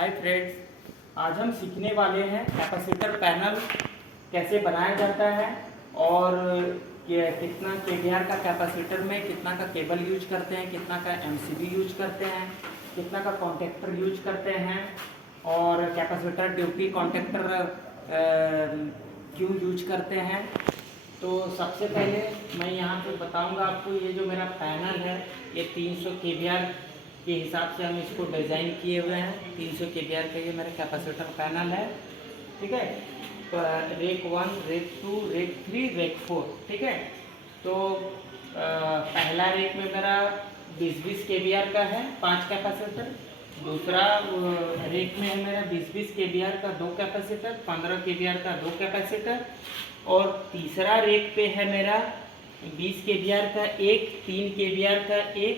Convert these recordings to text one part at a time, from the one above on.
Hi friends, आज हम सीखने वाले हैं कैपेसिटर पैनल कैसे बनाया जाता है और कितना केवीआर का कैपेसिटर में कितना का केबल यूज करते हैं, कितना का एमसीबी यूज करते हैं, कितना का कॉन्टेक्टर यूज करते हैं और कैपेसिटर ड्यूटी कॉन्टेक्टर क्यों यूज करते हैं। तो सबसे पहले मैं यहाँ पे बताऊंगा आपको, ये जो मेरा पैनल है ये 300 केवीआर के हिसाब से हम इसको डिज़ाइन किए हुए हैं। 300 केवीआर का ये मेरा कैपेसिटर पैनल है, ठीक है। रेक 1, रेक 2, रेक 3, रेक 4, ठीक है। तो पहला रेक में मेरा 20-20 केवीआर का है 5 कैपेसिटर। दूसरा रेक में है मेरा 20-20 केवीआर का 2 कैपेसिटर, 15 केवीआर का 2 कैपेसिटर। और तीसरा रेक पे है मेरा 20 केवीआर का 1, 3 केवीआर का 1,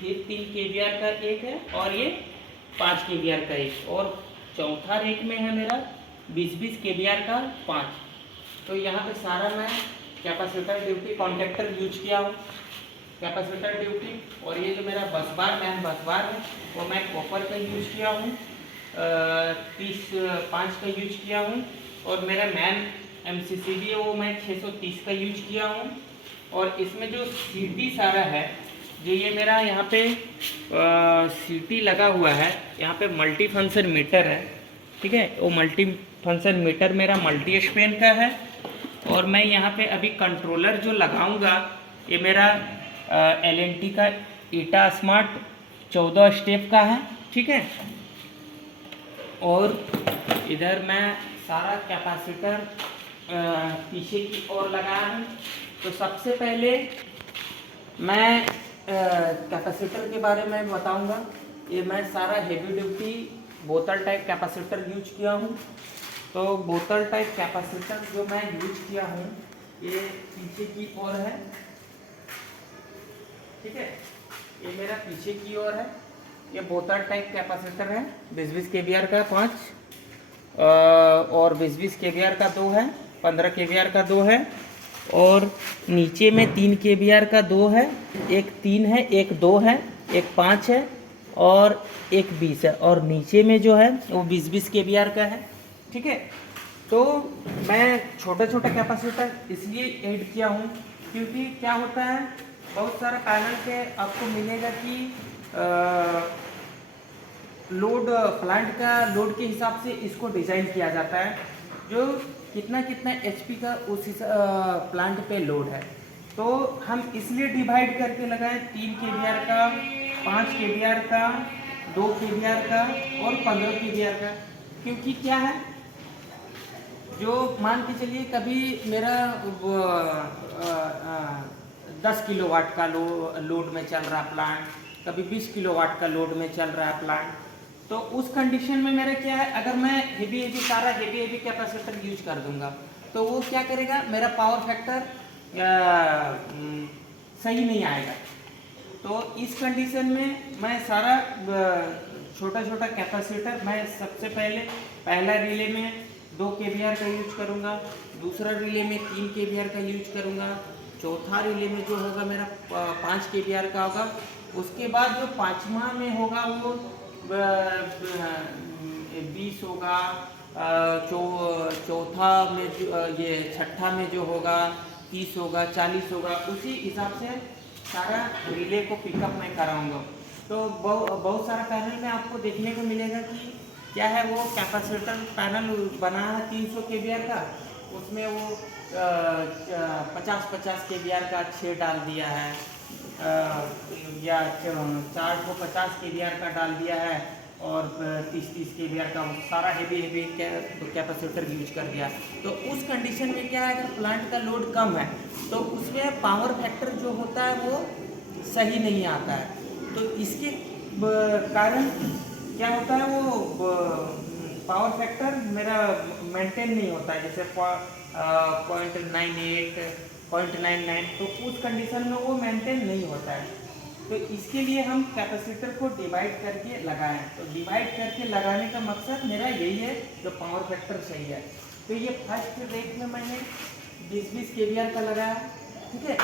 फिर 3 केवीआर का 1 है और ये 5 केवीआर का 1। और चौथा रेक में है मेरा 20-20 केवीआर का 5। तो यहाँ पे सारा मैं कैपेसिटर ड्यूटी कॉन्टेक्टर यूज किया हूँ, कैपेसिटर ड्यूटी। और ये जो मेरा बस बार है वो मैं कॉपर का यूज किया हूँ, 30-5 का यूज किया हूँ। और मेरा मैन एमसीसीबी है वो मैं 630 का यूज किया हूँ। और इसमें जो सीटी सारा है, जो ये मेरा यहाँ पे सीटी लगा हुआ है, यहाँ पे मल्टी फंक्शन मीटर है, ठीक है। वो मल्टी फंक्शन मीटर मेरा मल्टी स्पेन का है। और मैं यहाँ पे अभी कंट्रोलर जो लगाऊंगा ये मेरा एलएनटी का ईटा स्मार्ट 14 स्टेप का है, ठीक है। और इधर मैं सारा कैपेसिटर पीछे की ओर लगाया हूँ। तो सबसे पहले मैं कैपेसिटर के बारे में बताऊंगा। ये मैं सारा हेवी ड्यूटी बोतल टाइप कैपेसिटर यूज किया हूँ। तो बोतल टाइप कैपेसिटर जो मैं यूज किया हूँ ये पीछे की ओर है, ठीक है। ये मेरा पीछे की ओर है। ये बोतल टाइप कैपेसिटर है 20-20 केवीआर का 5 और 20-20 केवीआर का 2 है, 15 केवीआर का 2 है। और नीचे में 3 केवीआर का 2 है, एक 3 है, एक 2 है, एक 5 है और एक 20 है। और नीचे में जो है वो 20-20 केवीआर का है, ठीक है। तो मैं छोटा छोटा कैपेसिटर इसलिए ऐड किया हूँ क्योंकि क्या होता है, बहुत सारा पैनल के आपको मिलेगा कि लोड प्लांट का लोड के हिसाब से इसको डिज़ाइन किया जाता है, जो कितना कितना एचपी का उस प्लांट पे लोड है। तो हम इसलिए डिवाइड करके लगाए 3 केवीआर का, 5 केवीआर का, 2 केवीआर का और 15 केवीआर का। क्योंकि क्या है, जो मान के चलिए कभी मेरा 10 किलोवाट का लोड में चल रहा प्लांट, कभी 20 किलोवाट का लोड में चल रहा है प्लांट। तो उस कंडीशन में मेरा क्या है, अगर मैं सारा हेवी कैपेसिटर यूज कर दूंगा तो वो क्या करेगा, मेरा पावर फैक्टर सही नहीं आएगा। तो इस कंडीशन में मैं सारा छोटा छोटा कैपेसिटर मैं सबसे पहला रिले में 2 केवीआर का यूज करूँगा, दूसरा रिले में 3 केवीआर का यूज करूँगा, चौथा रिले में जो होगा मेरा 5 केवीआर का होगा। उसके बाद जो 5वां में होगा वो 20 होगा, चौथा में ये छठा में जो होगा 30 होगा, 40 होगा। उसी हिसाब से सारा रिले को पिकअप मैं कराऊंगा। तो बहुत सारा पैनल में आपको देखने को मिलेगा कि क्या है, वो कैपेसिटर पैनल बना है 300 केवीआर का, उसमें वो 50-50 केवीआर का 6 डाल दिया है, या 450 केवीआर का डाल दिया है और 30-30 केवीआर का सारा हेवी कैपेसिटर यूज कर दिया। तो उस कंडीशन में क्या है, अगर प्लांट का लोड कम है तो उसमें पावर फैक्टर जो होता है वो सही नहीं आता है। तो इसके कारण क्या होता है, वो पावर फैक्टर मेरा मेंटेन नहीं होता है, जैसे 0.98, 0.99। तो उस कंडीशन में वो मेंटेन नहीं होता है। तो इसके लिए हम कैपेसिटर को डिवाइड करके लगाएं। तो डिवाइड करके लगाने का मकसद मेरा यही है, जो पावर फैक्टर सही है। तो ये फर्स्ट रेक में मैंने 20-20 केवीआर का लगाया, ठीक है।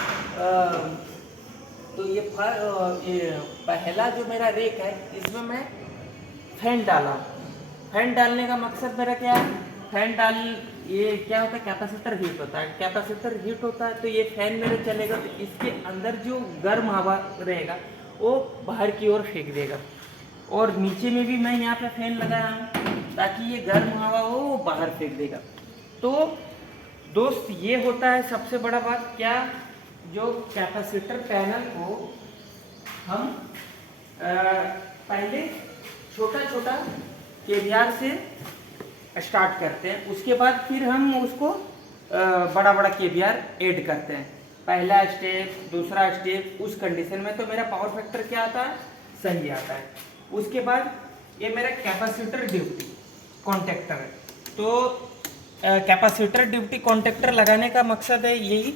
तो ये पहला जो मेरा रेक है इसमें मैं फैन डाला फैन डालने का मकसद मेरा क्या है, फैन डाल ये क्या होता है, कैपेसिटर हीट होता है, कैपेसिटर हीट होता है तो ये फैन मेरे चलेगा तो इसके अंदर जो गर्म हवा रहेगा वो बाहर की ओर फेंक देगा, और नीचे में भी मैं यहाँ पे फैन लगाया हूँ ताकि ये गर्म हवा हो वो बाहर फेंक देगा। तो दोस्त ये होता है सबसे बड़ा बात क्या, जो कैपेसिटर पैनल को हम पहले छोटा छोटा केवीआर से स्टार्ट करते हैं, उसके बाद फिर हम उसको बड़ा बड़ा केवीआर ऐड करते हैं, पहला स्टेप दूसरा स्टेप, उस कंडीशन में तो मेरा पावर फैक्टर क्या आता है, सही आता है। उसके बाद ये मेरा कैपेसिटर ड्यूटी कॉन्टेक्टर है। तो कैपेसिटर ड्यूटी कॉन्टेक्टर लगाने का मकसद है यही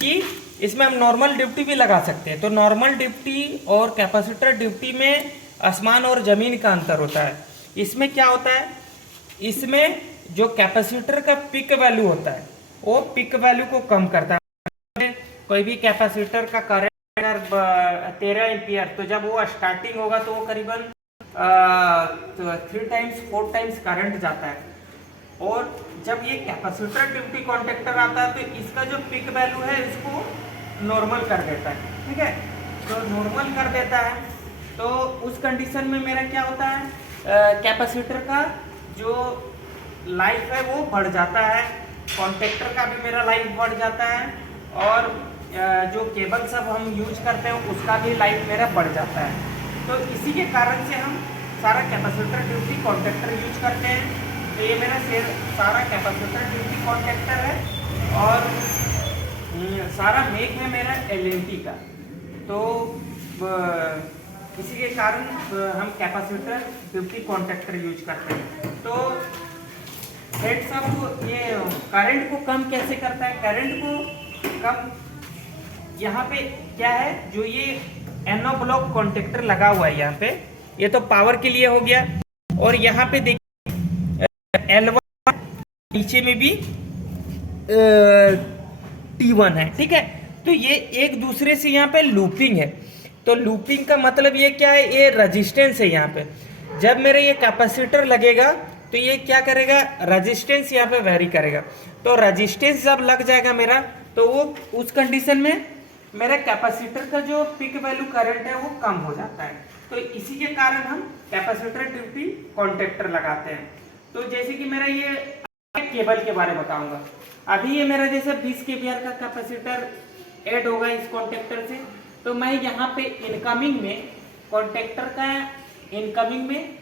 कि इसमें हम नॉर्मल ड्यूटी भी लगा सकते हैं। तो नॉर्मल ड्यूटी और कैपेसिटर ड्यूटी में आसमान और ज़मीन का अंतर होता है। इसमें क्या होता है, इसमें जो कैपेसिटर का पिक वैल्यू होता है वो पिक वैल्यू को कम करता है। कोई भी कैपेसिटर का करंट 13 एम्पियर, तो जब वो स्टार्टिंग होगा तो वो करीबन 3 टाइम्स 4 टाइम्स करंट जाता है, और जब ये कैपेसिटर ड्यूटी कॉन्टेक्टर आता है तो इसका जो पिक वैल्यू है इसको नॉर्मल कर देता है, ठीक है। तो नॉर्मल कर देता है तो उस कंडीशन में मेरा क्या होता है, कैपेसिटर का जो लाइफ है वो बढ़ जाता है, कॉन्टेक्टर का भी मेरा लाइफ बढ़ जाता है, और जो केबल सब हम यूज करते हैं उसका भी लाइफ मेरा बढ़ जाता है। तो इसी के कारण से हम सारा कैपेसिटर ड्यूटी कॉन्टेक्टर यूज करते हैं। तो ये मेरा सारा कैपेसिटर ड्यूटी कॉन्टेक्टर है, और सारा मेक है मेरा LNT का। तो इसी के कारण हम कैपेसिटर ड्यूटी कॉन्टेक्टर यूज करते हैं। तो हेड सब ये करंट को कम कैसे करता है, करंट को कम यहाँ पे क्या है, जो ये NO ब्लॉक कॉन्टेक्टर लगा हुआ है यहाँ पे, ये तो पावर के लिए हो गया, और यहाँ पे देखिए L1 नीचे में भी T1 है, ठीक है। तो ये एक दूसरे से यहाँ पे लूपिंग है। तो लूपिंग का मतलब ये क्या है, ये रेजिस्टेंस है यहाँ पे। जब मेरे ये कैपेसिटर लगेगा तो ये क्या करेगा, रेजिस्टेंस यहाँ पे वेरी करेगा। तो रेजिस्टेंस जब लग जाएगा मेरा, तो वो उस कंडीशन में मेरा कैपेसिटर का जो पिक वैल्यू करंट है वो कम हो जाता है। तो इसी के कारण हम कैपेसिटर ड्यूटी कॉन्टेक्टर लगाते हैं। तो जैसे कि मेरा ये केबल के बारे में बताऊंगा, अभी ये मेरा जैसे 20 kVAR का कैपेसिटर ऐड होगा इस कॉन्टेक्टर से, तो मैं यहाँ पे इनकमिंग में कॉन्टेक्टर का इनकमिंग में